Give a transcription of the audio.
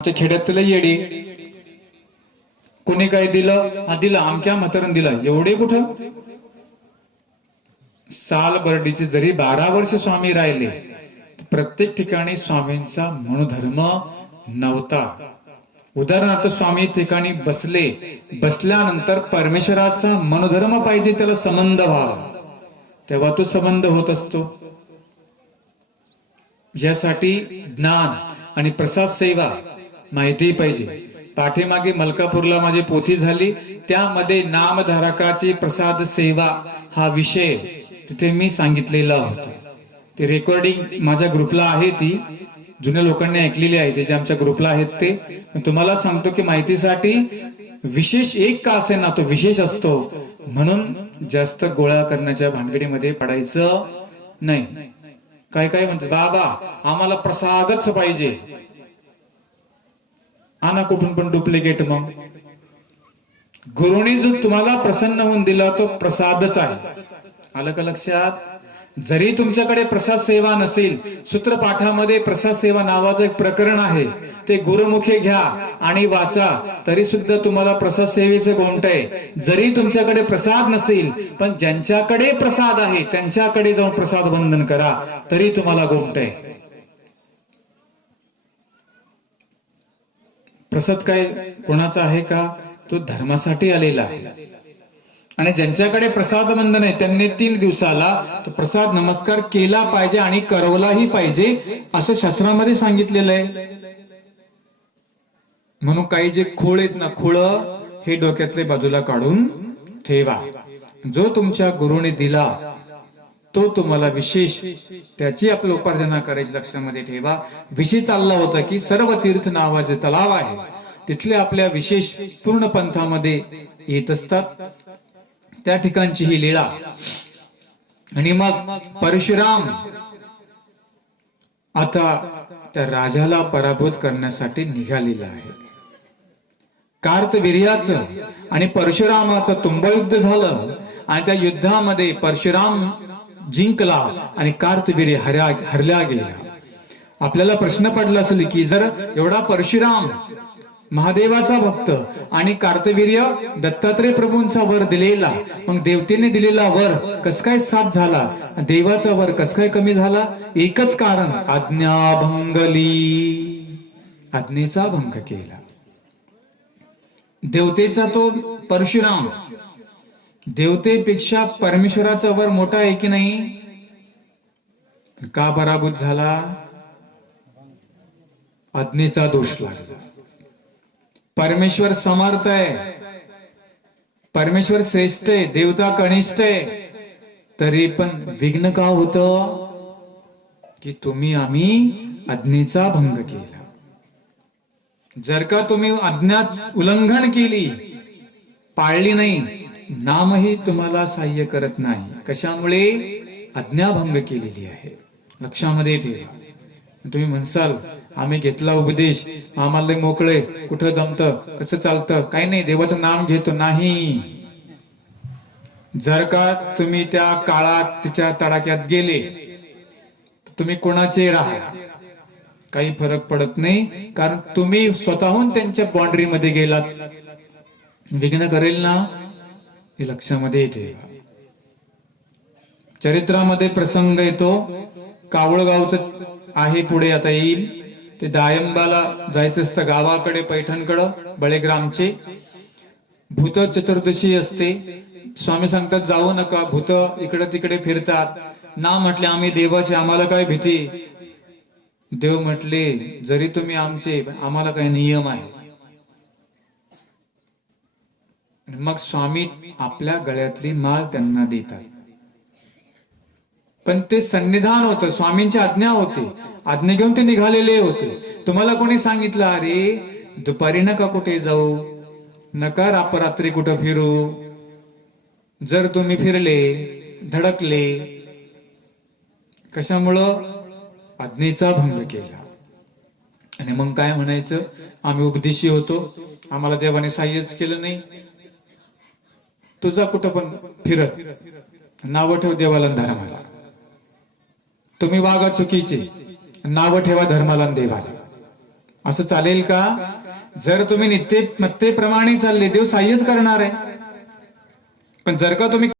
आमच्या खेड्यातलं येडी. कोणी काय दिलं? हा दिलं. आमक्या म्हातारण दिलं. एवढे कुठं? साल बर्डीचे जरी बारा वर्ष स्वामी राहिले प्रत्येक ठिकाणी स्वामींचा मनोधर्म नव्हता. उदाहरणार्थ स्वामी ठिकाणी बसले. बसल्यानंतर परमेश्वराचा मनोधर्म पाहिजे त्याला संबंध व्हावा. तेव्हा तो संबंध होत असतो. यासाठी ज्ञान आणि प्रसाद सेवा माहिती पाहिजे. पाठीमागे मलकापूरला माझी पोथी झाली. त्यामध्ये नामधारकाची प्रसाद सेवा हा विषय तिथे मी सांगितलेला होता. ते रेकॉर्डिंग माझ्या ग्रुपला आहे ती. जुन्या लोकांनी ऐकलेली आहे ते जे आमच्या ग्रुपला आहेत ते. तुम्हाला सांगतो की माहितीसाठी विशेष एक का असे ना तो विशेष असतो. म्हणून जास्त गोळा करण्याच्या भानगडीमध्ये पडायचं नाही. काय काय म्हणतात? बाबा आम्हाला प्रसादच पाहिजे. आणा कुठून पण डुप्लिकेट मग. गुरुनी जो तुम्हाला प्रसन्न होऊन दिला तो प्रसादच आहे. आलं का लक्षात? जरी तुमच्याकडे प्रसाद सेवा नसेल सूत्रपाठामध्ये प्रसाद सेवा नावाचं एक प्रकरण आहे. ते गुरुमुखे घ्या आणि वाचा तरी सुद्धा तुम्हाला प्रसाद सेवेचं गोंट आहे. जरी तुमच्याकडे प्रसाद नसेल पण ज्यांच्याकडे प्रसाद आहे त्यांच्याकडे जाऊन प्रसाद वंदन करा तरी तुम्हाला गोमट आहे. प्रसाद काय कोणाचा आहे का? तो धर्मासाठी आलेला आहे. आणि ज्यांच्याकडे प्रसाद बंधन आहे त्यांनी तीन दिवसाला तो प्रसाद नमस्कार केला पाहिजे आणि करवलाही पाहिजे असं शास्त्रामध्ये सांगितलेलं आहे. म्हणून काही जे खोळ आहेत ना खोळ हे डोक्यातले बाजूला काढून ठेवा. जो तुमच्या गुरुने दिला तो तुम्हाला विशेष त्याची आपलं उपार्जना करायची लक्षामध्ये ठेवा. विषय चालला होता की सर्व तीर्थ नावाचे तलाव आहे. तिथले आपल्या विशेष पूर्ण पंथामध्ये येत असतात. त्या ठिकाणची ही लीळा. आणि मग परशुराम आता त्या राजाला पराभूत करण्यासाठी निघालेला आहे. कार्तवीर्याचं आणि परशुरामाचं तुंबयुद्ध झालं आणि त्या युद्धामध्ये परशुराम जिंकला आणि कार्तवीर्य हर्या हरल्या गेला आपल्याला प्रश्न पडला असेल की जर एवढा परशुराम महादेवाचा भक्त आणि कार्तवीर्य दत्तात्रय प्रभूंचा वर दिलेला मग देवतेने दिलेला वर कस काय साथ झाला? देवाचा वर कस काय कमी झाला? एकच कारण आज्ञाभंगली. आज्ञेचा भंग केला. देवतेचा तो परशुराम देवतेपेक्षा परमेश्वराचा वर मोठा आहे की नाही? का पराभूत झाला? आज्ञेचा दोष लागला. परमेश्वर समर्थ आहे. परमेश्वर श्रेष्ठ आहे. देवता कनिष्ठ आहे. तरी पण विघ्न का होत? की तुम्ही आम्ही आज्ञेचा भंग केला. जर का तुम्ही अज्ञात उल्लंघन केली पाळली नाही नामही तुम्हाला सहाय्य करत नाही. कशामुळे? आज्ञाभंग केलेली आहे. लक्षामध्ये ठेवा. तुम्ही म्हणसाल आम्ही घेतला उपदेश आम्हाला मोकळे कुठं जमतं कसं चालतं काही नाही देवाचं नाम घेतो नाही. जर का तुम्ही त्या काळात तिच्या तडाक्यात गेले तुम्ही कोणाचे राहा? काही फरक पडत नाही कारण तुम्ही स्वतःहून त्यांच्या बाउंड्री मध्ये गेलात. विघ्न करेल ना? हे लक्षामध्ये येते. चरित्रामध्ये प्रसंग येतो. कावळगावचं आहे पुढे आता येईल. ते दायंबाला जायचं असतं गावाकडे पैठणकडं बळेग्रामचे. भूत चतुर्दशी असते. स्वामी सांगतात जाऊ नका भूत इकडे तिकडे फिरतात. ना म्हटले आम्ही देवाचे आम्हाला काय भीती? देव म्हटले जरी तुम्ही आमचे आम्हाला काही नियम आहे आणि मग स्वामी आपल्या गळ्यातली माळ त्यांना देतात. पण ते सन्निधान होतं स्वामींची आज्ञा होती. आज्ञा घेऊन ते निघालेले होते. तुम्हाला कोणी सांगितलं अरे दुपारी नका कुठे जाऊ. नका रापरात्री कुठं फिरू. जर तुम्ही फिरले धडकले. कशामुळं? आज्ञेचा भंग केला. आणि मग काय म्हणायचं? आम्ही उपदेशी होतो. आम्हाला देवाने साह्यच केलं नाही. तुझा कुठं पण फिरत. नाव ठेव देवाला धर्माला. तुम्ही वागा चुकीचे. नाव ठेवा धर्माला देवाला. असं चालेल का? जर तुम्ही नित्य मत्तेप्रमाणे चालले देव साह्यच करणार आहे. पण जर का तुम्ही